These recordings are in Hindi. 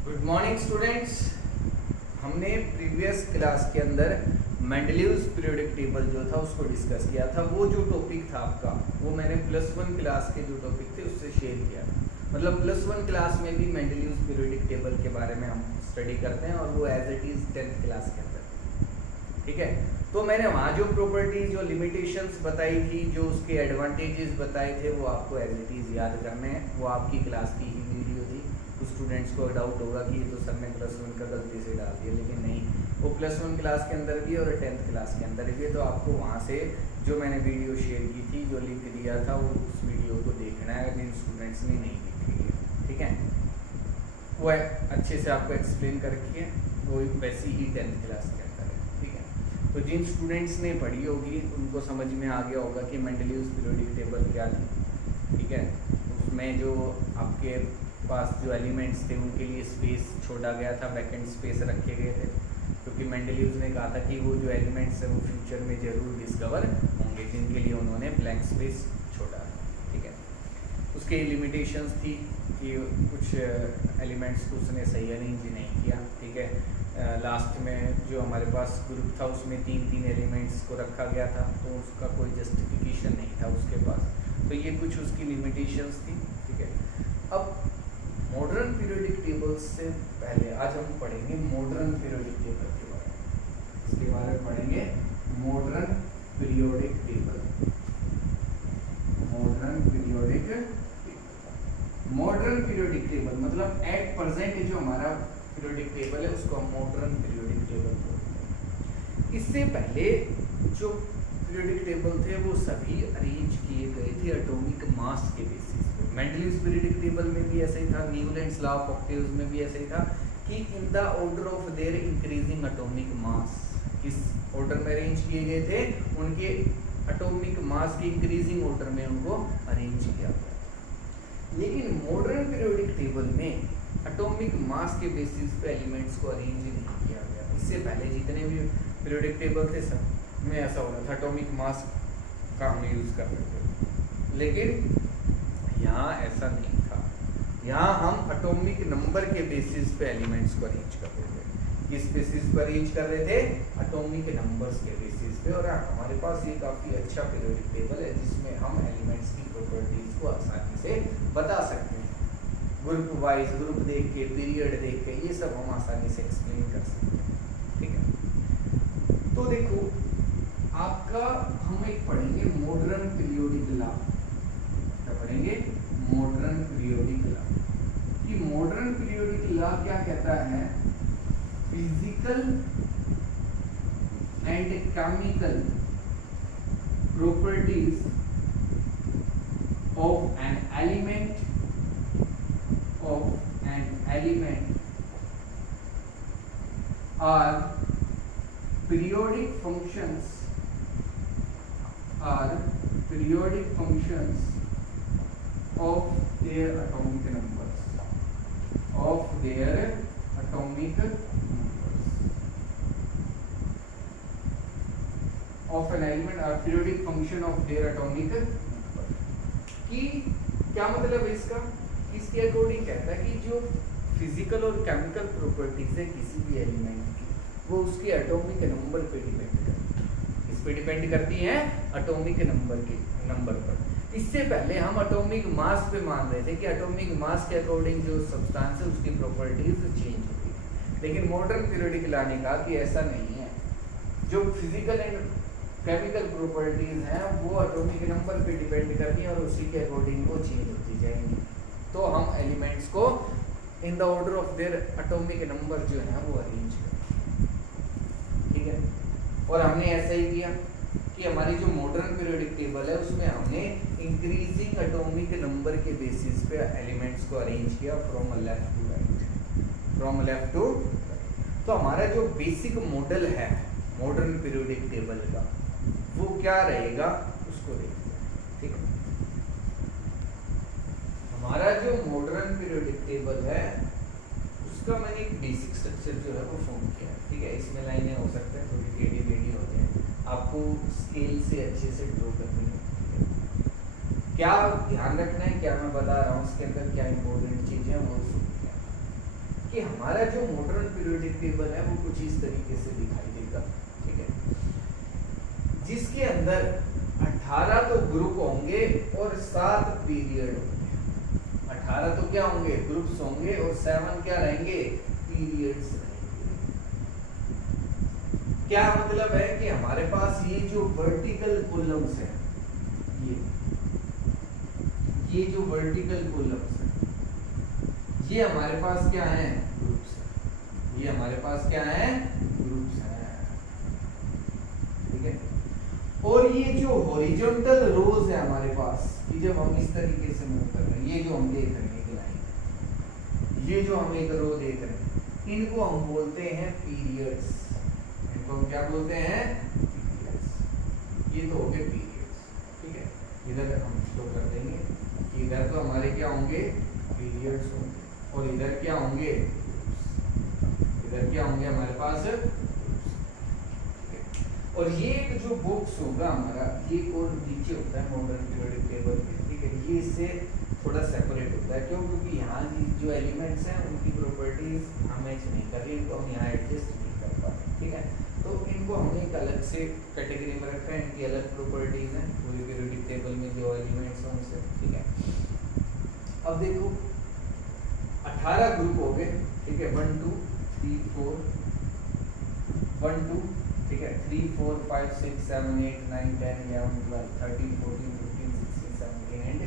Good morning students. हमने प्रीवियस क्लास के अंदर मेंडलीव्स पीरियोडिक टेबल जो था उसको डिस्कस किया था। वो जो टॉपिक था आपका वो मैंने +1 क्लास के जो टॉपिक थे उससे शेयर किया था। मतलब +1 क्लास में भी मेंडलीव्स पीरियोडिक टेबल के बारे में हम स्टडी करते हैं और वो as it is 10th class के अंदर। ठीक है, तो मैंने वहाँ जो प्रॉपर्टीज जो लिमिटेशंस बताई थी, जो उसके एडवांटेजेस बताए थे, वो आपको एज इट इज़ याद करने हैं। वो आपकी क्लास की ही वीडियो थी। कुछ स्टूडेंट्स को डाउट होगा कि ये तो सर ने +1 का गलती से डाल दिया, लेकिन नहीं, वो +1 क्लास के अंदर भी और 10th क्लास के अंदर भी। तो आपको वहाँ से जो मैंने वीडियो शेयर की थी, जो लिंक दिया था, वो उस वीडियो को देखना है जिन स्टूडेंट्स ने नहीं देखी है। ठीक है, वो अच्छे से आपको एक्सप्लेन करके वो वैसी ही 10th क्लास के अंदर है। ठीक है, तो जिन स्टूडेंट्स ने पढ़ी होगी उनको समझ में आ गया होगा कि मेंडलीव्स पीरियोडिक टेबल क्या थी। ठीक है, उसमें जो आपके पास जो एलिमेंट्स थे उनके लिए स्पेस छोड़ा गया था, वैकेंट स्पेस रखे गए थे, क्योंकि मेंडलीव्स ने कहा था कि वो जो एलिमेंट्स हैं वो फ्यूचर में ज़रूर डिस्कवर होंगे, जिनके लिए उन्होंने ब्लैंक स्पेस छोड़ा। ठीक है, उसके लिमिटेशंस थी कि कुछ एलिमेंट्स को उसने सही अरेंज नहीं किया। ठीक है, लास्ट में जो हमारे पास ग्रुप था उसमें 3 एलिमेंट्स को रखा गया था, तो उसका कोई जस्टिफिकेशन नहीं था उसके पास। तो ये कुछ उसकी लिमिटेशंस थी। ठीक है, अब मॉडर्न पीरियोडिक टेबल्स से पहले आज हम पढ़ेंगे मॉडर्न पीरियोडिक टेबल के बारे में। इसके बारे में पढ़ेंगे modern periodic table. Modern periodic table मतलब एट प्रेजेंट जो हमारा पीरियोडिक टेबल है उसको हम मॉडर्न पीरियोडिक टेबल बोलते हैं। इससे पहले जो पीरियोडिक टेबल थे वो सभी अरेंज किए गए थे एटॉमिक मास के बेसिस पे। मेंडलीव्स पीरियोडिक टेबल में भी ऐसा ही था, न्यूलैंड्स लॉ ऑफ ऑक्टेव्स में भी ऐसा ही था कि in the order of their increasing atomic mass. किस ऑर्डर में अरेंज किए गए थे? उनके एटॉमिक मास के इंक्रीजिंग ऑर्डर में उनको अरेंज किया गया। लेकिन मॉडर्न पीरियोडिक टेबल में एटॉमिक मास के बेसिस पे एलिमेंट्स को अरेंज नहीं किया गया। इससे पहले जितने भी पीरियोडिक टेबल थे सब में ऐसा होता था, एटॉमिक मास का हम यूज़ कर रहे थे, लेकिन यहाँ ऐसा नहीं था। यहाँ हम एटॉमिक नंबर के बेसिस पे एलिमेंट्स को अरेंज कर रहे थे। किस बेसिस पर अरेंज कर रहे थे? एटॉमिक नंबर्स के बेसिस पे। और हमारे पास ये काफ़ी अच्छा पीरियोडिक टेबल है जिसमें हम एलिमेंट्स की प्रॉपर्टीज को आसानी से बता सकते हैं। ग्रुप वाइज, ग्रुप देख के, पीरियड देख के, ये सब हम आसानी से एक्सप्लेन कर सकते हैं। ठीक है, तो देखो आपका हम एक पढ़ेंगे मॉडर्न पीरियोडिक लॉ। क्या पढ़ेंगे? Modern periodic law. कि मॉडर्न पीरियोडिक लॉ क्या कहता है? Physical and chemical properties of an element are periodic functions of their atomic numbers of an element are periodic function of their atomic number। कि क्या मतलब है इसका? इसके अकॉर्डिंग कहता है कि जो फिजिकल और केमिकल प्रॉपर्टीज है किसी भी एलिमेंट की, वो उसके एटॉमिक नंबर पे डिपेंड करती है। इस पे डिपेंड करती हैं एटॉमिक नंबर पर। इससे पहले हम एटॉमिक मास पे मान रहे थे कि एटॉमिक मास के अकॉर्डिंग जो सब्सटेंस है उसकी प्रॉपर्टीज चेंज होती है। लेकिन मॉडर्न पीरियोडिक लॉ ने कहा कि ऐसा नहीं है। जो फिजिकल एंड केमिकल प्रॉपर्टीज हैं वो एटॉमिक नंबर पे डिपेंड करती हैं और उसी के अकॉर्डिंग वो चेंज होती जाएंगी। तो हम एलिमेंट्स को in the order of their atomic number जो है वो अरेंज करें। ठीक है, और हमने ऐसा ही किया कि हमारी जो मॉडर्न पीरियोडिक टेबल है उसमें हमने इंक्रीजिंग एटॉमिक नंबर के बेसिस पे एलिमेंट्स को अरेंज किया फ्रॉम लेफ्ट टू राइट। तो हमारा जो बेसिक मॉडल है मॉडर्न पीरियोडिक टेबल का वो क्या रहेगा उसको देखते हैं। ठीक है, हमारा जो मॉडर्न पीरियोडिक टेबल है उसका मैंने एक बेसिक स्ट्रक्चर जो है वो फॉर्म किया है। ठीक है, इसमें लाइनें हो सकते हैं थोड़ी टेढ़ी होते हैं, आपको स्केल से अच्छे से ड्रॉ करनी है। क्या ध्यान रखना है, क्या मैं बता रहा हूँ, उसके अंदर क्या इंपॉर्टेंट चीज़ें वो सुनिए। कि हमारा जो मॉडर्न पीरियोडिक टेबल है वो कुछ इस तरीके से दिखाई देगा, ठीक है, जिसके अंदर 18 तो ग्रुप होंगे और 7 पीरियड होंगे। 18 तो क्या होंगे, ग्रुप्स होंगे, और 7 क्या रहेंगे, पीरियड्स रहेंगे। क्या मतलब है कि हमारे पास ये जो वर्टिकल कॉलम्स है, ये जो वर्टिकल कॉलम्स है, ये हमारे पास क्या है, ग्रुप्स है। ये हमारे पास क्या है, ग्रुप्स है, ठीक है। और ये जो हॉरिजॉन्टल रोज है हमारे पास, ये जब हम इस तरीके से मूव कर रहे हैं, ये जो हम देख रहे हैं एक लाइन, ये जो हम एक रो देख रहे हैं, इनको हम बोलते हैं पीरियड्स। इनको हम क्या बोलते हैं, पीरियड्स। ये तो हो गए पीरियड्स, ठीक है। इधर हम शो कर देंगे कि इधर तो हमारे क्या होंगे, पीरियड्स होंगे, और इधर क्या होंगे, इधर क्या होंगे हमारे पास। और ये एक जो बॉक्स होगा हमारा, ये और नीचे होता है मॉडर्न पीरियोडिक टेबल के, ठीक है, ये इससे थोड़ा सेपरेट होता है। क्यों, क्योंकि यहाँ जो एलिमेंट्स हैं उनकी प्रॉपर्टीज हम मैच नहीं कर रही, इनको हम यहाँ एडजस्ट नहीं कर पा रहे, ठीक है। तो इनको हमने एक अलग से कैटेगरी में रखा है, इनकी अलग प्रॉपर्टीज हैं पूरी पीरियोडिक टेबल में जो एलिमेंट्स हैं उनसे, ठीक है। अब देखो 18 ग्रुप हो गए, ठीक है, 1 2 3 4 1 2, ठीक है, 3 4 5 6 7 8 9 10 11 12 13 14 15 16 17 एंड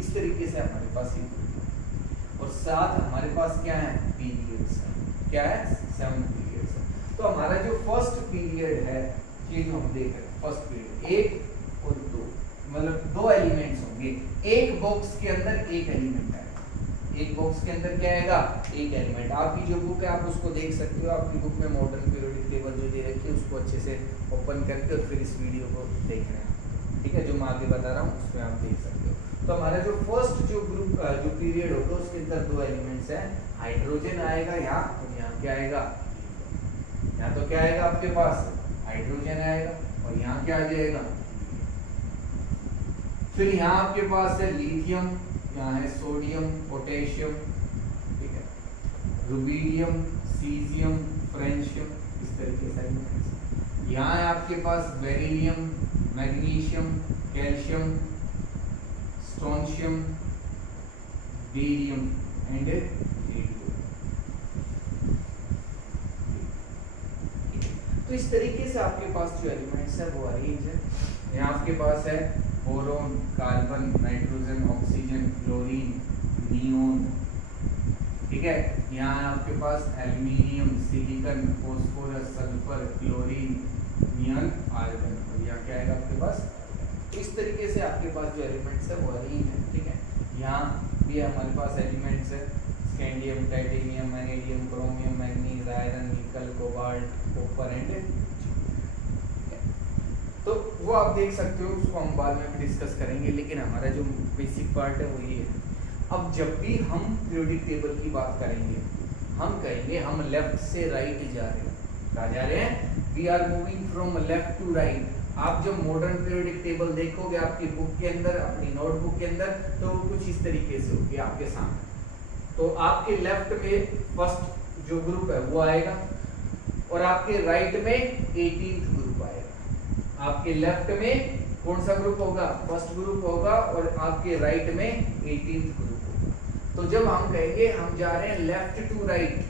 इस तरीके से हमारे पास ये, और साथ हमारे पास क्या है, पीरियड्स है। क्या है, 7 पीरियड्स है। तो हमारा जो फर्स्ट पीरियड है, ये जो हम देख रहे हैं, फर्स्ट पीरियड 1 और 2, मतलब 2 एलिमेंट्स होंगे। एक बॉक्स के अंदर एक एलिमेंट है, एक बॉक्स के अंदर क्या आएगा, एक एलिमेंट। आपकी जो बुक है आप उसको देख सकते हो, आपकी बुक में मॉडर्न पीरियोडिक टेबल जो दे रखी है उसको अच्छे से ओपन करके और फिर इस वीडियो को देख रहे हैं, ठीक है, जो मैं आगे बता रहा हूँ उसमें आप देख सकते हो। तो हमारा जो फर्स्ट जो ग्रुप जो पीरियड होगा उसके अंदर 2 एलिमेंट्स हैं, हाइड्रोजन आएगा यहाँ, और यहाँ क्या आएगा, यहाँ तो क्या आएगा आपके पास, हाइड्रोजन आएगा, और यहाँ क्या आ जाएगा, फिर यहाँ आपके पास है लिथियम, यहाँ है सोडियम, पोटेशियम, ठीक है, रुबीडियम, सीजियम, फ्रेंशियम, इस तरीके से। यहाँ है आपके पास beryllium, magnesium, calcium, strontium, barium and radium. तो इस तरीके से आपके पास जो एलिमेंट्स है वो अरेंज है। यहाँ आपके पास है boron, carbon, nitrogen, oxygen, fluorine, neon, ठीक है। यहाँ आपके पास aluminium, silicon, phosphorus, sulphur, chlorine, neon, argon, और यहाँ क्या आएगा आपके पास। इस तरीके से आपके पास जो एलिमेंट्स है वो अरेंज है, ठीक है। यहाँ भी हमारे पास एलिमेंट्स है, scandium, titanium, vanadium, chromium, manganese, iron, निकल, कोबाल्ट, कॉपर एंड, तो वो आप देख सकते हो, उसको हम बाद में भी डिस्कस करेंगे, लेकिन हमारा जो बेसिक पार्ट है वो ये है। अब जब भी हम पीरियोडिक टेबल की बात करेंगे, हम कहेंगे हम लेफ्ट से राइट जा रहे हैं। कहाँ जा रहे हैं, we are moving from left to right. आप जब मॉडर्न पीरियोडिक टेबल देखोगे आपकी बुक के अंदर, अपनी नोटबुक के अंदर, तो वो कुछ इस तरीके से होगी आपके सामने। तो आपके लेफ्ट में फर्स्ट जो ग्रुप है वो आएगा, और आपके राइट में 18th ग्रुप आएगा। आपके लेफ्ट में कौन सा ग्रुप होगा, फर्स्ट ग्रुप होगा, और आपके राइट में 18th ग्रुप होगा। तो जब हम कहेंगे हम जा रहे हैं लेफ्ट टू राइट,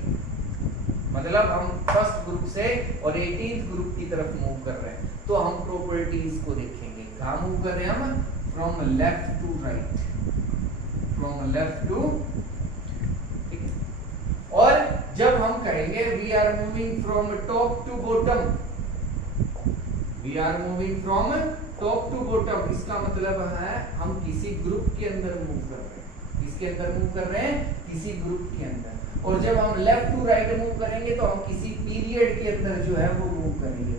मतलब हम फर्स्ट ग्रुप से और 18th ग्रुप की तरफ मूव कर रहे हैं, तो हम प्रॉपर्टीज को देखेंगे। कहाँ मूव कर रहे हैं हम, from left to right, from left to, ठीक है। और जब हम कहेंगे we are moving from top to bottom, we are moving from top to bottom, इसका मतलब है हम किसी ग्रुप के अंदर मूव कर रहे हैं। किसके अंदर मूव कर रहे हैं, किसी ग्रुप के अंदर। और जब हम लेफ्ट टू राइट मूव करेंगे तो हम किसी पीरियड के अंदर जो है वो मूव करेंगे।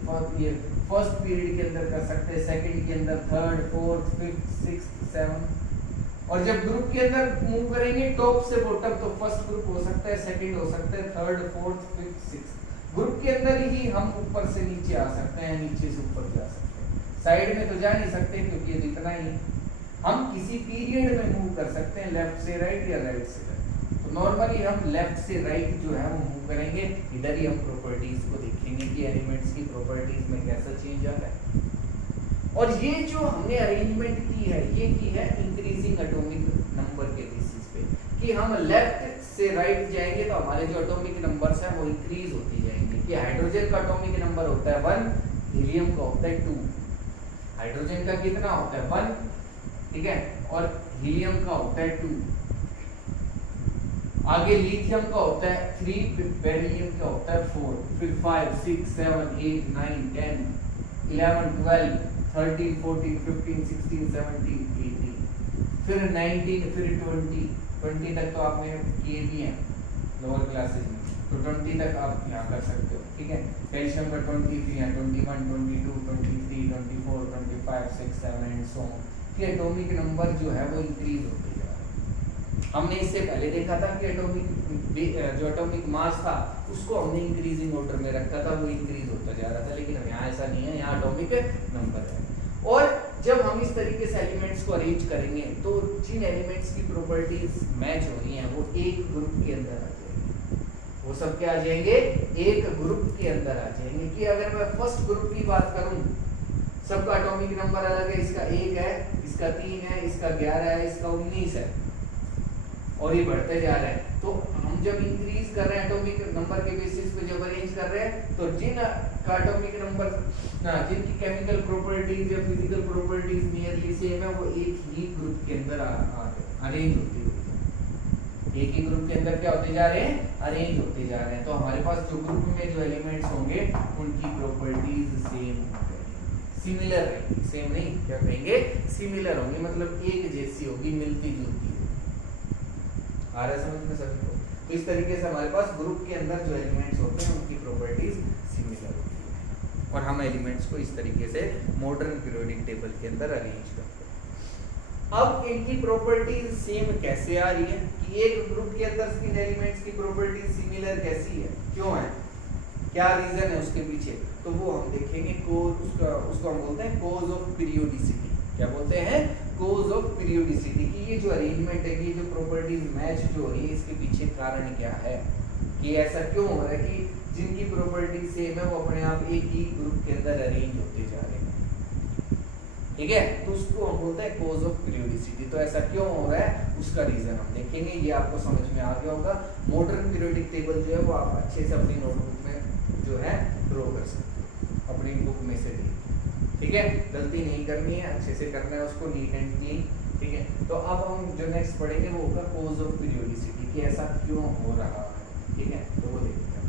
फर्स्ट पीरियड के अंदर कर सकते हैं, सेकंड के अंदर, third, fourth, fifth, sixth, seventh. और जब ग्रुप के अंदर मूव करेंगे टॉप से बॉटम, तो फर्स्ट ग्रुप हो सकता है, सेकंड हो सकता है, third, fourth, fifth, sixth. Group के अंदर ही हम ऊपर से नीचे आ सकते हैं, नीचे से ऊपर जा सकते हैं। साइड में तो जा नहीं सकते क्योंकि ये इतना ही। हम किसी पीरियड में मूव कर सकते हैं, लेफ्ट से राइट या राइट से लेफ्ट। तो नॉर्मली हम लेफ्ट से राइट जो है वो मूव करेंगे, इधर ही हम प्रॉपर्टीज को देखेंगे कि एलिमेंट्स की प्रॉपर्टीज में कैसा चेंज आ रहा है। और ये जो हमने अरेंजमेंट की है, ये की है इंक्रीजिंग एटॉमिक नंबर के बेसिस पे, कि हम लेफ्ट से राइट जाएंगे तो हमारे जो एटॉमिक नंबर्स हैं वो इंक्रीज होती जाएंगे। कि हाइड्रोजन का एटॉमिक नंबर होता है 1, हीलियम का होता है 2। हाइड्रोजन का कितना होता है 1, ठीक है, और हीलियम का होता है 2। आगे लिथियम का होता है 3, बेरिलियम का होता है 4, फिर 5, 6, 7, 8, 9, 10, 11, 12, 13, 14, 15, 16, 17, 18, फिर 19, फिर 20 तक तो आपने किए भी हैं लोअर क्लासेस में, तो 20 तक आप यहाँ कर सकते हो, ठीक है। कैल्शियम का 23 है, 21, 22, 23, 24, 25, 6, 7 एंड सो ऑन। कि एटॉमिक नंबर जो है वो इंक्रीज होते जा रहा है। हमने इससे पहले देखा था कि जो एटॉमिक मास था उसको हमने इंक्रीजिंग ऑर्डर में रखा था, वो इंक्रीज होता जा रहा था, लेकिन यहाँ ऐसा नहीं है, यहाँ एटॉमिक नंबर है। और जब हम इस तरीके से एलिमेंट्स को अरेंज करेंगे तो जिन एलिमेंट्स की प्रॉपर्टीज मैच हो रही हैं वो एक ग्रुप के अंदर आ जाएंगे, वो सब क्या आ जाएंगे, एक ग्रुप के अंदर आ जाएंगे। कि अगर मैं फर्स्ट ग्रुप की बात करूं, सबका एटॉमिक नंबर अलग है, इसका 1 है, इसका 3 है, इसका 11 है, इसका 19 है, और ये बढ़ते जा रहे हैं। तो हम जब इंक्रीज कर रहे हैं एटॉमिक नंबर के बेसिस पे जब अरेंज कर रहे हैं, तो जिन का एटॉमिक नंबर जिनकी केमिकल प्रॉपर्टीज या फिजिकल प्रॉपर्टीज नियरली सेम है, वो एक ही ग्रुप के अंदर अरेंज होती है। एक ही ग्रुप के अंदर क्या होते जा रहे हैं, अरेंज होते जा रहे हैं। तो हमारे पास जो ग्रुप में जो एलिमेंट्स होंगे उनकी प्रॉपर्टीज सेम होंगी, सिमिलर रहेंगी, सेम नहीं क्या कहेंगे, सिमिलर होंगी, मतलब एक जैसी होगी, मिलती जुलती होगी। आ रहा है समझ में सभी को? तो इस तरीके से हमारे पास ग्रुप के अंदर जो एलिमेंट्स होते हैं उनकी प्रॉपर्टीज सिमिलर होती है, और हम एलिमेंट्स को इस तरीके से मॉडर्न पीरियोडिक टेबल के अंदर अरेंज करते हैं। अब इनकी प्रॉपर्टीज सेम कैसे आ रही है, कि एक ग्रुप के अंदर इन एलिमेंट्स की प्रॉपर्टीज सिमिलर कैसी है, क्यों है, क्या रीजन है उसके पीछे, तो वो हम देखेंगे। उसको हम बोलते हैं कोज ऑफ पीरियोडिसिटी। क्या बोलते हैं, कोज ऑफ पीरियोडिसिटी। कि ये जो अरेंजमेंट है, ये जो प्रॉपर्टीज मैच जो हो रही है, इसके पीछे कारण क्या है, कि ऐसा क्यों हो रहा है कि जिनकी प्रॉपर्टीज सेम है वो अपने आप एक ही ग्रुप के अंदर अरेंज होते जा रहे हैं, ठीक है। तो उसको हम बोलते हैं कोज ऑफ पीरियोडिसिटी। तो ऐसा क्यों हो रहा है, उसका रीजन हम देखेंगे। ये आपको समझ में आ गया होगा। मॉडर्न पीरियोडिक टेबल जो है वो आप अच्छे से अपनी नोटबुक में जो है ड्रॉ कर सकते हो, अपनी बुक में से भी, ठीक है। गलती नहीं करनी है, अच्छे से करना है उसको, नीट एंड क्लीन, ठीक है। तो अब हम जो नेक्स्ट पढ़ेंगे वो होगा कोज ऑफ पीरियोडिसिटी, कि ऐसा क्यों हो रहा है, ठीक है। तो वो देखते हैं।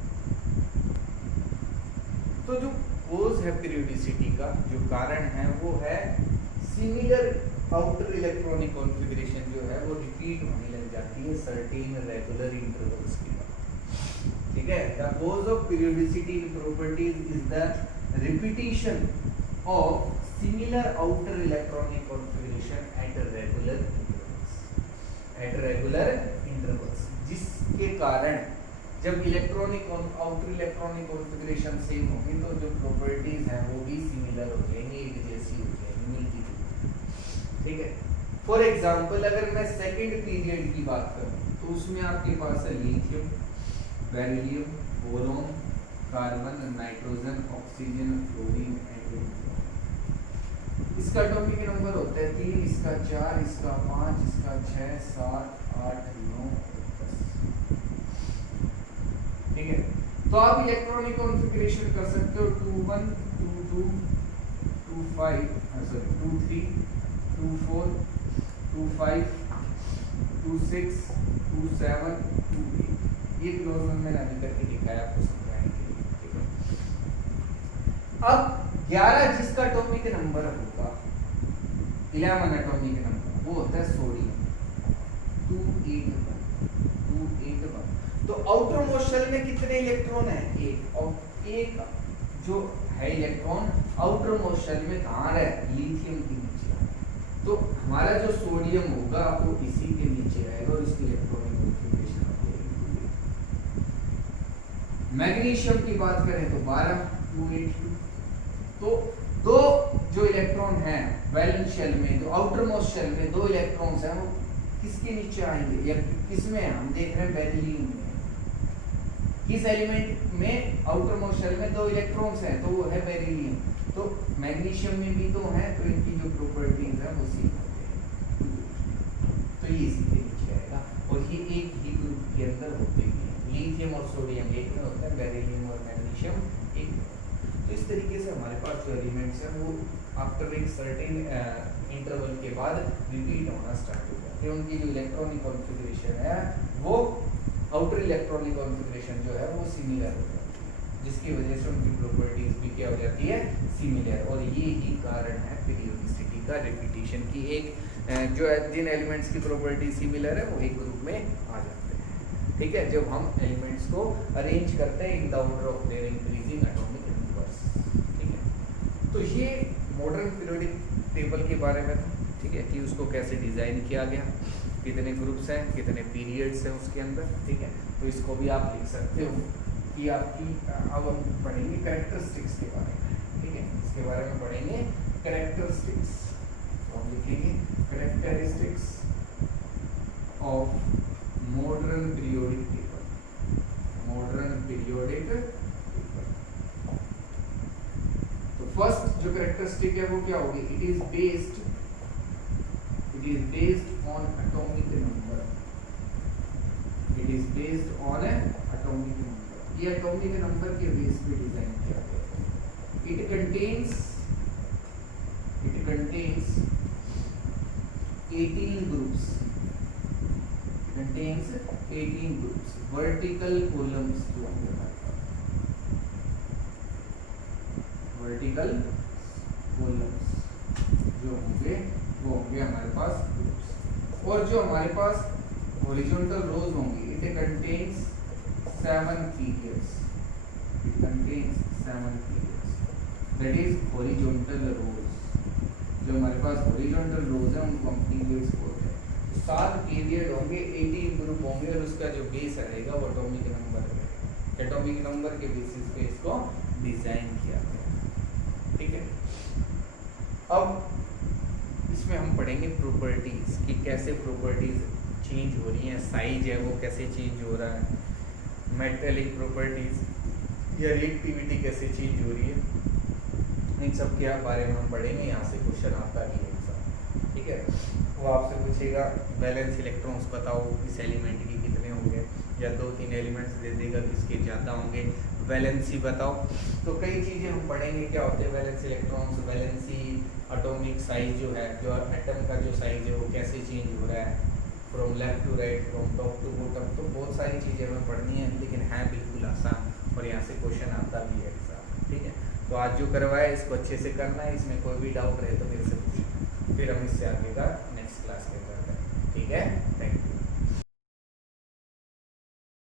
तो जो कोज है पीरियोडिसिटी का, जो कारण है वो है सिमिलर आउटर इलेक्ट्रॉनिक कॉन्फ़िगरेशन जो है वो रिपीट होने लग जाती है सर्टेन रेगुलर इंटरवल्स के बाद, ठीक है। The cause of periodicity properties is the repetition of similar outer electronic configuration at regular intervals, जिसके कारण जब electronic outer electronic configuration same होगी तो जो प्रॉपर्टीज हैं वो भी सिमिलर हो जाएंगी, एक जैसी हो जाएंगी, मिलती जुलती, ठीक है। फॉर एग्जांपल अगर मैं सेकंड पीरियड की बात करूं तो उसमें आपके पास है lithium, beryllium, boron, carbon, nitrogen, oxygen, fluorine and इसका एटॉमिक नंबर होता है 3, इसका 4, इसका 5, इसका 6, 7, 8, 9, 10, ठीक है। तो आप इलेक्ट्रॉनिक कॉन्फ़िगरेशन कर सकते हो 2 1 2 2 2 5 सॉरी 2 3 2 4 2 5 2 6 2 7 2 8। ये क्लोज में मैंने अभी करके दिखाया आपको समझाने के लिए, ठीक है। अब 11 जिसका एटॉमिक नंबर होगा, 11 एटॉमिक नंबर, वो होता है सोडियम 281। तो आउटर मोस्ट शेल में कितने इलेक्ट्रॉन है, एक, और एक जो है इलेक्ट्रॉन आउटर मोस्ट शेल में कहाँ है, लिथियम के नीचे। तो हमारा जो सोडियम होगा वो इसी के नीचे आएगा और इसकी इलेक्ट्रॉनिक कॉन्फ़िगरेशन होगी। मैग्नीशियम की बात करें तो 12 282। तो दो जो इलेक्ट्रॉन हैं वैलेंस शेल में, जो आउटर मोस्ट शेल में 2 इलेक्ट्रॉन्स हैं वो किसके नीचे आएंगे या किसमें है? हम देख रहे हैं बेरिलियम में। किस एलिमेंट में आउटर मोस्ट शेल में 2 इलेक्ट्रॉन्स हैं तो वो है बेरिलियम। तो मैग्नीशियम में भी तो है, तो इनकी जो प्रॉपर्टीज है वो सेम होते हैं, तो ये इसी के नीचे आएगा। और ये एक ही ग्रुप के अंदर होते हैं, लिथियम और सोडियम एक में होता है, बेरिलियम और मैग्नीशियम एक में। तो इस तरीके से हमारे पास जो एलिमेंट्स हैं वो आफ्टर एक सर्टेन इंटरवल के बाद रिपीट होना स्टार्ट हो जाते हैं। उनकी जो इलेक्ट्रॉनिक कॉन्फ़िगरेशन है वो आउटर इलेक्ट्रॉनिक कॉन्फ़िगरेशन जो है वो सिमिलर हो जाती है, जिसकी वजह से उनकी प्रॉपर्टीज भी क्या हो जाती है? सिमिलर। और ये ही कारण है पीरियोडिसिटी का, रिपीटिशन की। एक जो है जिन एलिमेंट्स की प्रॉपर्टी सिमिलर है वो एक ग्रुप में आ जाते हैं, ठीक है, जब हम एलिमेंट्स को अरेंज करते हैं in the order of their increasing atomic numbers, ठीक है। तो ये मॉडर्न पीरियोडिक टेबल के बारे में था, ठीक है, कि उसको कैसे डिज़ाइन किया गया, कितने ग्रुप्स हैं, कितने पीरियड्स हैं उसके अंदर, ठीक है। तो इसको भी आप लिख सकते हो कि आपकी अब हम पढ़ेंगे कैरेक्टरिस्टिक्स के बारे में, ठीक है, इसके बारे में पढ़ेंगे कैरेक्टरिस्टिक्स। तो हम लिखेंगे characteristics of modern periodic table, modern periodic table. तो फर्स्ट जो कैरेक्टरिस्टिक है वो क्या होगी? It is based on atomic number, it is based on atomic number। ये atomic number के बेस पे डिजाइन किया गया है। it contains 18 groups, contains 18 groups, vertical columns जो होंगे हमारे पास, vertical columns जो होंगे वो होंगे हमारे पास ग्रुप्स। और जो हमारे पास हॉरिजॉन्टल रोज होंगी, it contains 7 periods, it contains 7 periods, that is horizontal rows. जो हमारे पास हॉरिजॉन्टल रोज है उनको हम पीरियड्स बोलते हैं। तो 7 पीरियड होंगे, 18 ग्रुप होंगे और उसका जो बेस रहेगा वो एटॉमिक नंबर रहेगा। एटॉमिक नंबर के बेसिस पे इसको डिजाइन किया गया, ठीक है। अब इसमें हम पढ़ेंगे प्रॉपर्टीज कि कैसे प्रॉपर्टीज चेंज हो रही हैं, साइज है वो कैसे चेंज हो रहा है, मेटेलिक प्रॉपर्टीज या रिएक्टिविटी कैसे चेंज हो रही है, इन सब के बारे में हम पढ़ेंगे। यहाँ से क्वेश्चन आता भी है एग्जाम, ठीक है। वो आपसे पूछेगा वैलेंस इलेक्ट्रॉन्स बताओ इस एलिमेंट की कितने होंगे, या 2-3 एलिमेंट्स दे देगा किसके ज़्यादा होंगे, वैलेंसी बताओ। तो कई चीज़ें हम पढ़ेंगे क्या होते हैं valence electrons, valency, atomic size जो है, जो एटम का जो साइज है वो कैसे चेंज हो रहा है from left to right, from top to bottom. तो बहुत सारी चीज़ें हमें पढ़नी है, लेकिन है बिल्कुल आसान और यहाँ से क्वेश्चन आता भी है एग्जाम, ठीक है। तो आज जो करवाया इसको अच्छे से करना है, इसमें कोई भी डाउट रहे तो मेरे से पूछना, फिर हम इससे आगे का